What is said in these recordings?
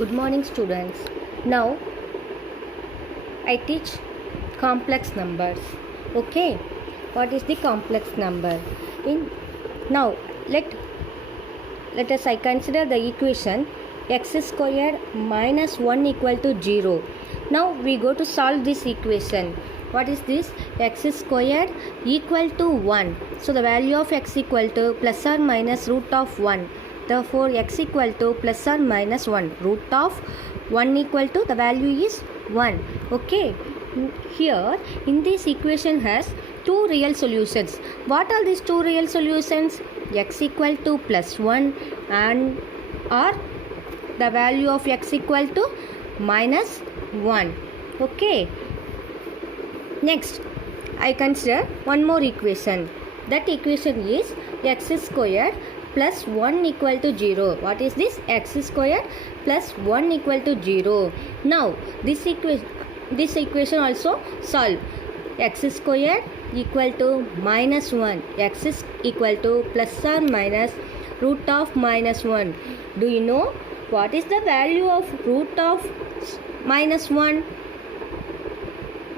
Good morning, students. Now I teach complex numbers. Okay, what is the complex number? In now let us I consider the equation x squared minus 1 equal to 0. Now we go to solve this equation. What is this? X squared equal to 1. So the value of x equal to plus or minus root of 1. Therefore x equal to plus or minus 1. Root of 1 equal to the value is 1. Okay. Here in this equation has two real solutions. What are these two real solutions? X equal to plus 1 and or the value of x equal to minus 1. Okay. Next, I consider one more equation. That equation is x squared plus 1 equal to 0. What is this? X squared plus 1 equal to 0. Now, this equation also solve. X squared equal to minus 1. X is equal to plus or minus root of minus 1. Do you know what is the value of root of minus 1?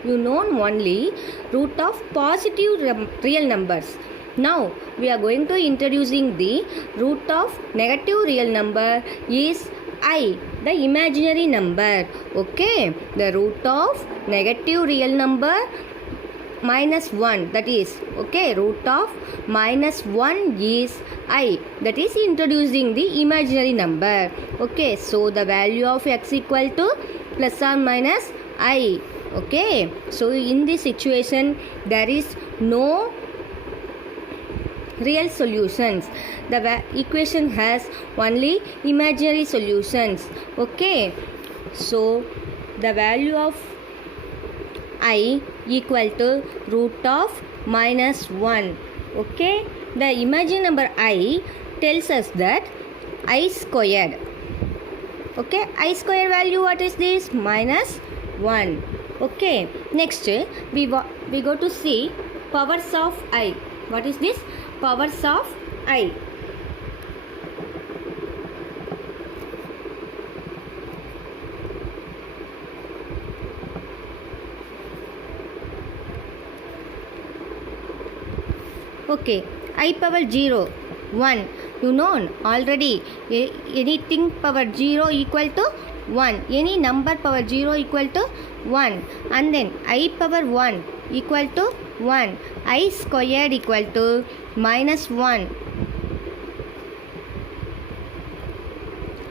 You know only root of positive real numbers. Now we are going to introducing the root of negative real number is I, the imaginary number. Okay, the root of negative real number minus 1, that is okay, root of minus 1 is I, that is introducing the imaginary number. Okay, so the value of x equal to plus or minus I. Okay, so in this situation there is no real solutions. The equation has only imaginary solutions. Okay, so the value of I equal to root of minus 1. Okay, the imaginary number I tells us that I squared. Okay, I square value, what is this? Minus 1. Okay, next we go to see powers of I. What is this? Powers of I. Okay, I power 0, 1. You know already anything power 0 equal to 1. Any number power 0 equal to 1. And then I power 1 equal to 1. I squared equal to minus 1.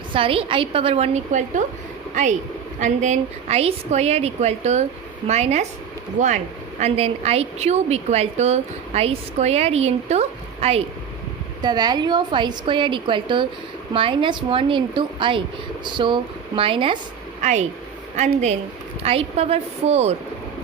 Sorry, I power 1 equal to I. And then I squared equal to minus 1. And then I cube equal to I squared into I. The value of I squared equal to minus 1 into I. So, minus I. And then I power 4.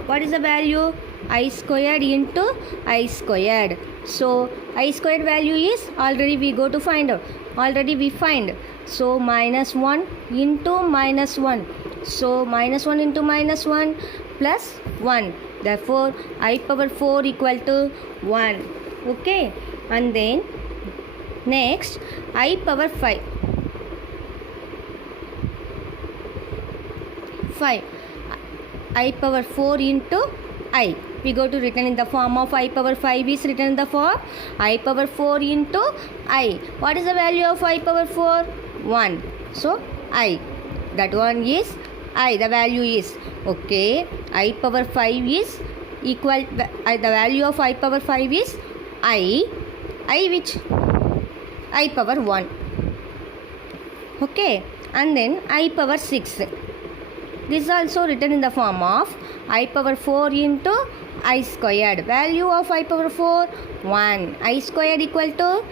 What is the value? I squared into I squared. So, I squared value is already we go to find out. Already we find. So, minus 1 into minus 1. So, minus 1 into minus 1 plus 1. Therefore, I power 4 equal to 1. Okay. And then next, I power 5. 5. I power 4 into I. We go to written in the form of I power 5 is written in the form I power 4 into I. What is the value of I power 4? 1. So, I. That one is I. The value is okay. I power 5 is equal. The value of I power 5 is I. I which? I power 1. Okay. And then I power 6. This is also written in the form of I power 4 into I squared. Value of I power 4? 1. I squared equal to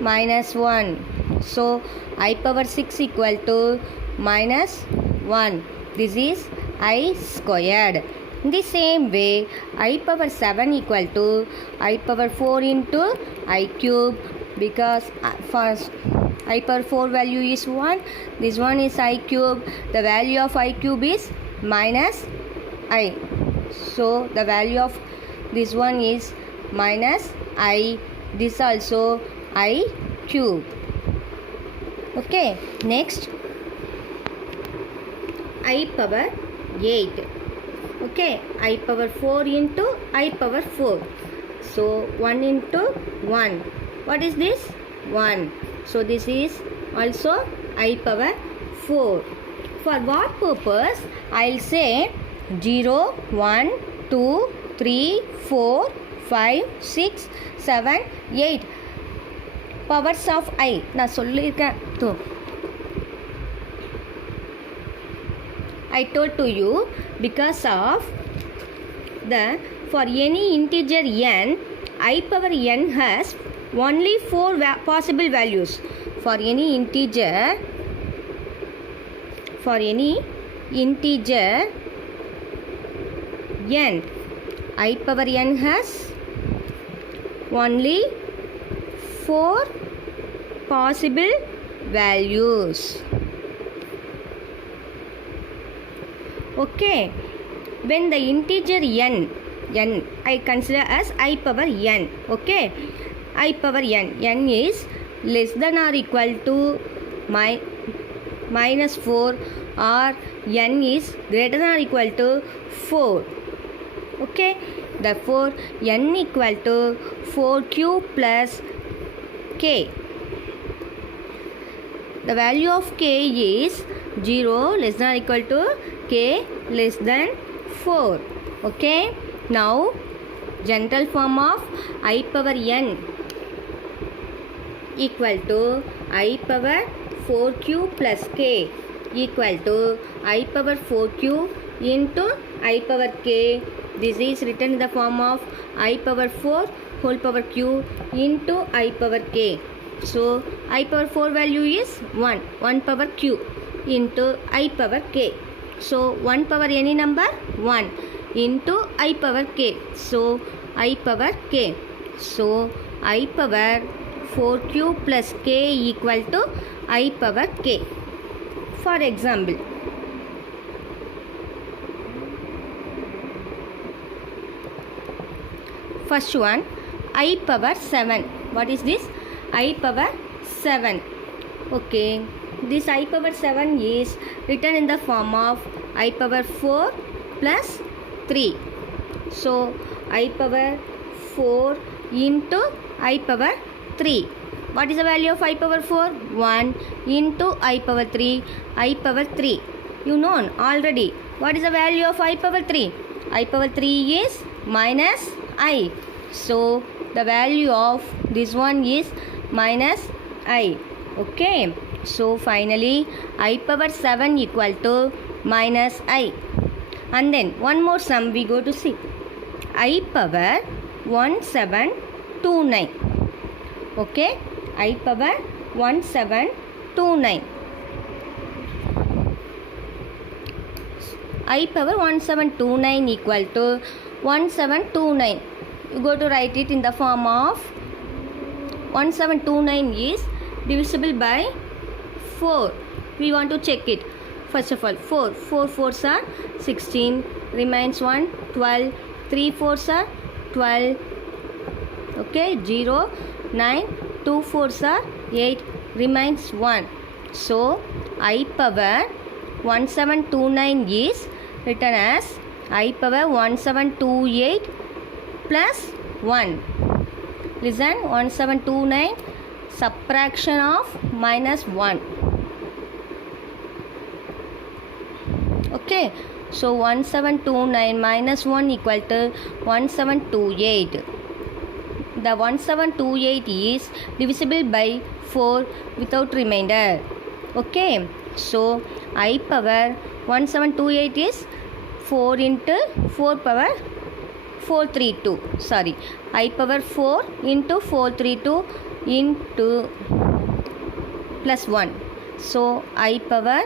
minus 1. So, I power 6 equal to minus 1. This is I squared. In the same way, I power 7 equal to I power 4 into I cube, because first I power 4 value is 1. This one is I cube. The value of I cube is minus I. So, the value of this one is minus I. This also I cube. Okay. Next, I power 8. Okay, I power 4 into I power 4. So 1 into 1. What is this? 1. So this is also I power 4. For what purpose? I'll say 0, 1, 2, 3, 4, 5, 6, 7, 8. Powers of I. நான் சொல்லியிருக்கேன். I told to you because of the for any integer n, I power n has only 4 possible values. For any integer n, I power n has only 4 possible values. Okay, when the integer n I consider as I power n. Okay, I power n is less than or equal to minus 4 or n is greater than or equal to 4. Okay, therefore n equal to 4q plus k. The value of k is 0 less than or equal to k less than 4. Okay, now general form of I power n equal to I power 4q plus k equal to I power 4q into I power k. This is written in the form of I power 4 whole power q into I power k. So I power 4 value is 1 power q into I power k. So 1 power any number 1 into I power k. So I power k. So I power 4q plus k equal to I power k. For example, first one I power 7. What is this? I power 7. Okay, this I power 7 is written in the form of I power 4 plus 3. So I power 4 into I power 3. What is the value of I power 4? 1 into I power 3. I power 3. You know already. What is the value of I power 3? I power 3 is minus I. So the value of this one is minus I. Okay. So finally I power 7 equal to minus I. And then one more sum we go to see. I power 1729. Okay. I power 1729. I power 1729 equal to 1729. You go to write it in the form of 1729 is divisible by 4. We want to check it. First of all, 4 4s are 16, remains 1, 12, 3 4s are 12. Okay, 0, 9, 2 4s are 8, remains 1. So I power 1729 is written as I power 1728 plus 1. Listen, 1729 subtraction of minus 1. Okay, so 1729 minus 1 equal to 1728. The 1728 is divisible by 4 without remainder. Okay, so I power 1728 is 4 into 4 power 432. Sorry, I power 4 into 432 into plus 1. So I power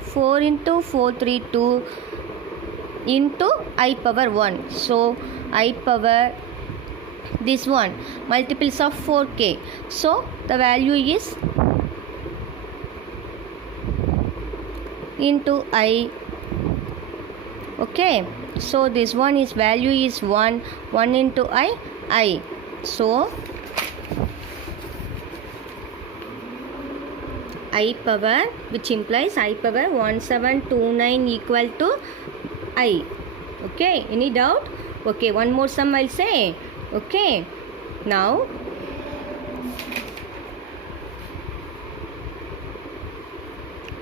4 into 432 into I power 1. So I power this one multiples of 4k. So the value is into I. Okay, so this one is value is 1 into I. So I power, which implies I power 1729 equal to I. Okay, any doubt? Okay, one more sum I'll say. Okay, now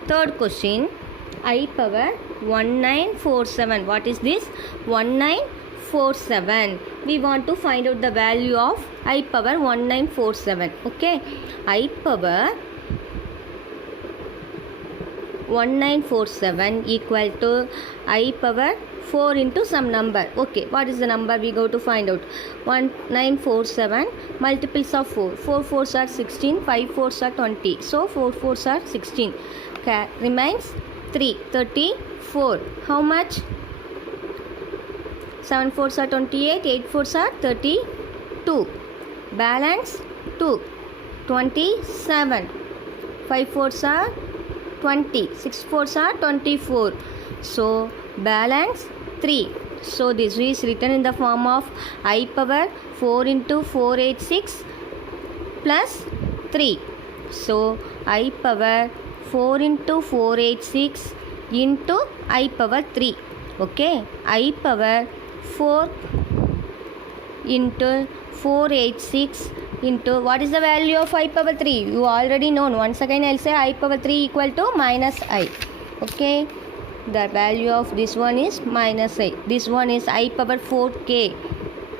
third question, I power 1947. What is this? 1947. We want to find out the value of I power 1947. Okay, I power 1947 equal to I power 4 into some number. Okay, what is the number? We go to find out. 1947 multiples of 4. 4 4s are 16, 5 4s are 20. So 4 4s are 16. Okay, remains 3, 34. How much? 7 4s are 28, 8 4s are 32. Balance 2, 27. 5 4s are 20, 6 4s are 24. So balance 3. So this is written in the form of I power 4 into 486 plus 3. So I power 4 into 486 into I power 3. Okay, I power 4 into 486 into what is the value of I power 3? You already know. Once again I'll say I power 3 equal to minus I. Okay, the value of this one is minus I. This one is I power 4k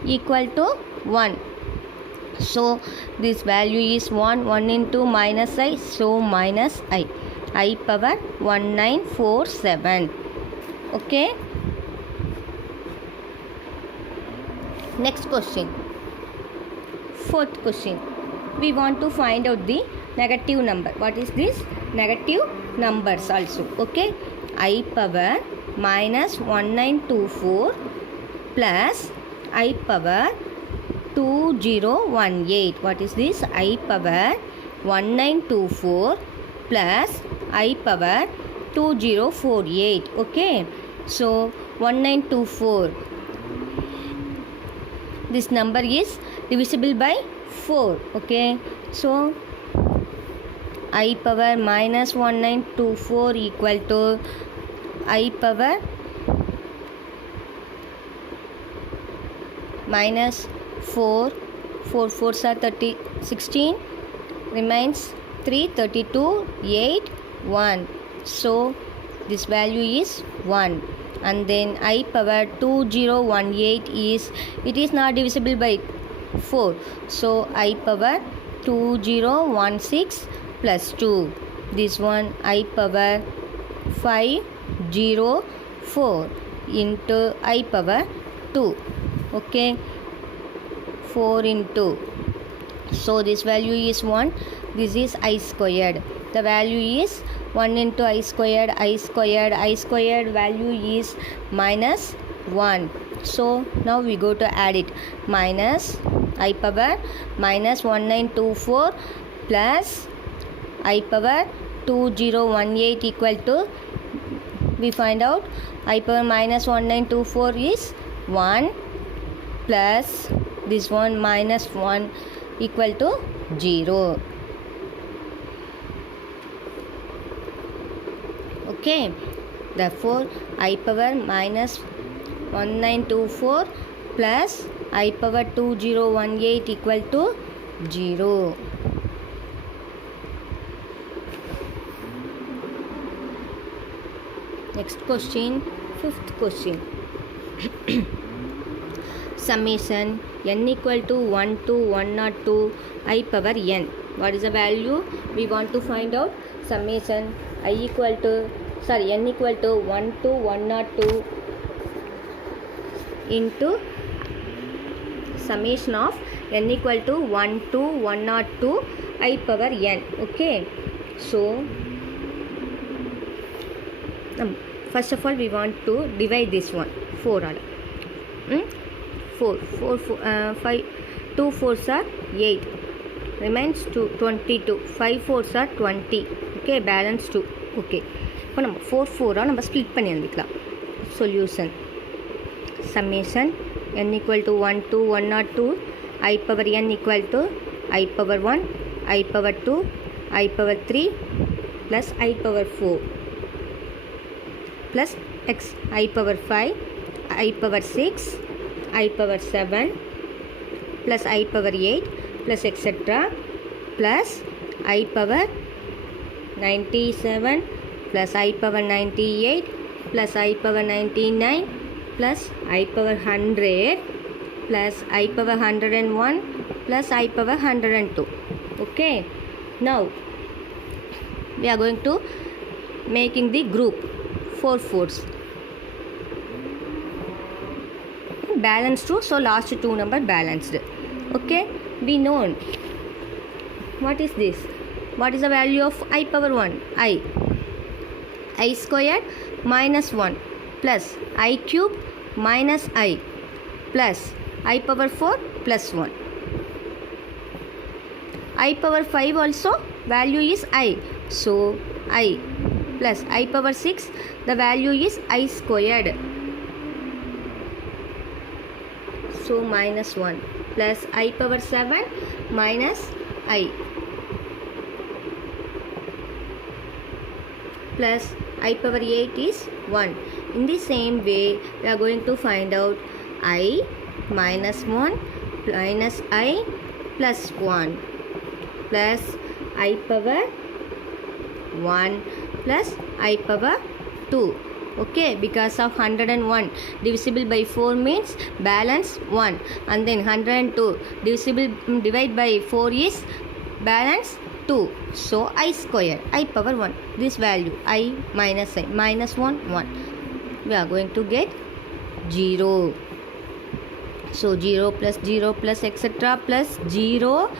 equal to 1. So this value is 1. 1 into minus I, so minus I. I power 1947. Okay, next question. Fourth question, we want to find out the negative number. What is this? Negative numbers also. Okay, I power minus 1924 plus I power 2018. What is this? I power 1924 plus I power 2048. Okay, so 1924, this number is divisible by 4. Okay, so I power minus 1924 equal to I power minus 4. 4 4s are 16, remains 3, 32, 8, 1. So this value is 1. And then I power 2018 is, it is not divisible by 4. So I power 2016 plus 2. This one I power 504 into I power 2. Okay, 4 into, so this value is 1. This is I squared. The value is 1 into I squared. I squared, I squared value is minus 1. So now we go to add it. Minus I power minus 1924 plus I power 2018 equal to, we find out I power minus 1924 is 1 plus this one minus 1 equal to 0. Okay, therefore I power minus 1924 plus I power 2018 equal to 0. Next question, fifth question. Summation n equal to 1 to 102 I power n. What is the value? We want to find out summation n equal to 1 to 102 into summation of n equal to 1 to 102 I power n. Okay, so first of all we want to divide this one 4 order. 4 5 2 4s are 8, remains 2 22. 5 4s are 20. Okay, balance 2. Okay, இப்போ நம்ம 4 4 நம்ம split பண்ணி எழுதிக்கலாம். Solution summation n equal to 1 to 102 I power n equal to I power 1, I power 2, I power 3 plus I power 4 plus x I power 5, I power 6, I power 7 plus I power 8 plus etc. plus I power 97 plus I power 98 plus I power 99 plus I power 100 plus I power 101 plus I power 102. Okay, now we are going to making the group 4 fours balanced 2, so last 2 number balanced. Okay, we know what is this. What is the value of I power 1? I squared minus 1 plus I cube minus I plus I power 4 plus 1. I power 5 also value is I, so I plus I power 6, the value is I squared, so minus 1 plus I power 7 minus I plus I power 8 is 1. In the same way, we are going to find out I minus 1 minus I plus 1 plus I power 1 plus I power 2. Okay, because of 101 divisible by 4 means balance 1, and then 102 divisible divide by 4 is balance 2, so I square I power 1, this value I minus 1 1, we are going to get 0. So 0 plus etc. plus 0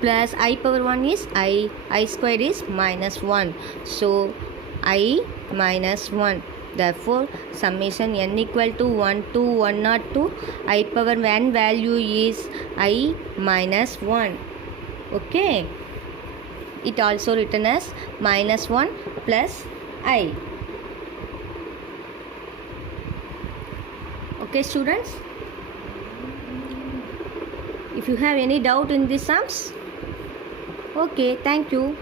plus I power 1 is I square is minus 1, so I minus 1. Therefore, summation n equal to 1 to 102, I power 1 value is I minus 1. Okay, it also written as minus 1 plus I. Okay students, if you have any doubt in these sums, okay, thank you.